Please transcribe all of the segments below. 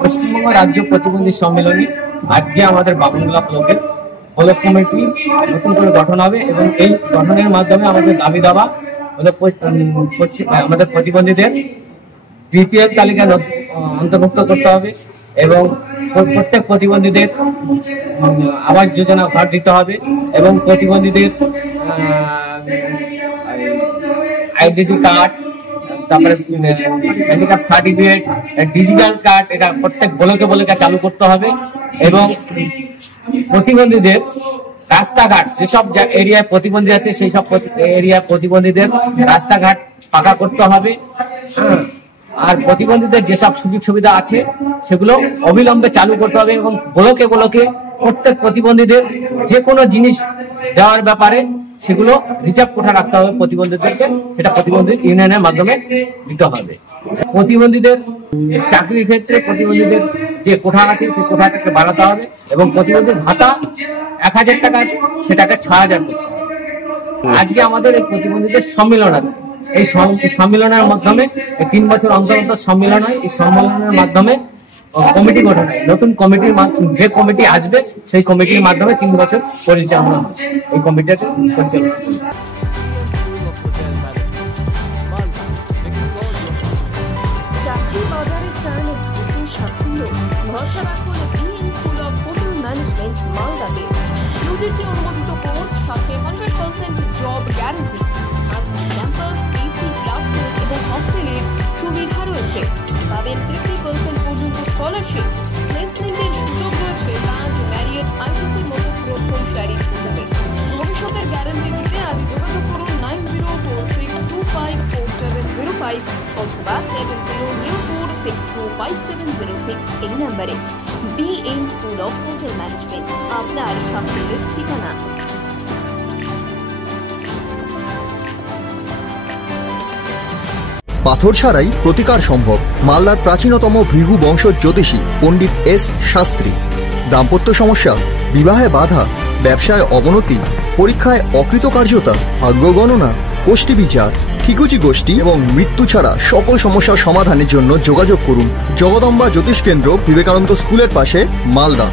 পশ্চিমবঙ্গ রাজ্য প্রতিবন্ধী সম্মেলনী আজকে আমাদের বামনগোলা ব্লকের ব্লক কমিটি নতুন করে গঠন হবে এবং এই গঠনের মাধ্যমে আমাদের দাবি দাবা হলো আমাদের প্রতিবন্ধীদের বিপিএল তালিকা অন্তর্ভুক্ত করতে হবে এবং প্রত্যেক প্রতিবন্ধীদের আবাস যোজনা ঘর দিতে হবে এবং প্রতিবন্ধীদের আইডেন্টি কার্ড, তারপরে হ্যান্ডিক্যাপ সার্টিফিকেট, ডিজিটাল কার্ড এটা প্রত্যেক ব্লকে চালু করতে হবে এবং প্রতিবন্ধীদের রাস্তাঘাট যেসব এরিয়ায় প্রতিবন্ধী আছে সেই সব এরিয়ায় প্রতিবন্ধীদের রাস্তাঘাট পাকা করতে হবে। আর প্রতিবন্ধীদের যেসব সুযোগ সুবিধা আছে সেগুলো অবিলম্বে চালু করতে হবে এবং ব্লকে প্রত্যেক প্রতিবন্ধীদের যে কোনো জিনিস দেওয়ার ব্যাপারে সেগুলো রিজার্ভ কোঠা রাখতে হবে প্রতিবন্ধীদেরকে, সেটা প্রতিবন্ধী ইউনিয়নের মাধ্যমে দিতে হবে। প্রতিবন্ধীদের চাকরির ক্ষেত্রে প্রতিবন্ধীদের যে কোঠা আছে সেই কোঠাটাকে বাড়াতে হবে এবং প্রতিবন্ধীর ভাতা 1000 টাকা আছে সেটাকে 6000 করতে হবে। আজকে আমাদের এই প্রতিবন্ধীদের সম্মেলন আছে, এই সম্মেলনের মাধ্যমে 3 বছর অন্তর সম্মেলন হয়। এই সম্মেলনের মাধ্যমে কমিটি গঠন হয়, নতুন কমিটির যে কমিটি আসবে সেই কমিটির মাধ্যমে 3 বছর পরিচালনা হয়। এই কমিটির পরিচালনা চাকরি বাজারে চান দ্রুত সাফল্য, ভরসা রাখুন BM school of hotel management মালদাতে। ইউজিসি অনুমোদিত কোর্স, সাথে 100% job guarantee, campus, AC classroom এবং হস্টেলের সুবিধা রয়েছে। পাবেন 50% পর্যন্ত স্কলারশিপ, প্লেসমেন্টের সুযোগ রয়েছে লাঞ্চ, ম্যারিয়েট, আইটিসির মতো প্রথম সারির হোটেলে। ভবিষ্যতের গ্যারান্টি দিতে আজই যোগাযোগ করুন 9046254705 অথবা 7004625706 এই নম্বরে। BM school of hotel management, আপনার সাফল্যের ঠিকানা। পাথর ছাড়াই প্রতিকার সম্ভব। মালদার প্রাচীনতম ভৃগু বংশ জ্যোতিষী পণ্ডিত এস শাস্ত্রী। দাম্পত্য সমস্যা, বিবাহে বাধা, ব্যবসায় অবনতি, পরীক্ষায় অকৃতকার্যতা, ভাগ্য গণনা, গোষ্ঠী বিচার, ঠিকুচি গোষ্ঠী এবং মৃত্যু ছাড়া সকল সমস্যার সমাধানের জন্য যোগাযোগ করুন জগদম্বা জ্যোতিষ কেন্দ্র, বিবেকানন্দ স্কুলের পাশে, মালদা।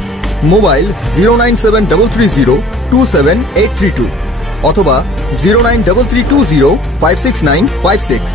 মোবাইল 09733027832 অথবা 09332056956।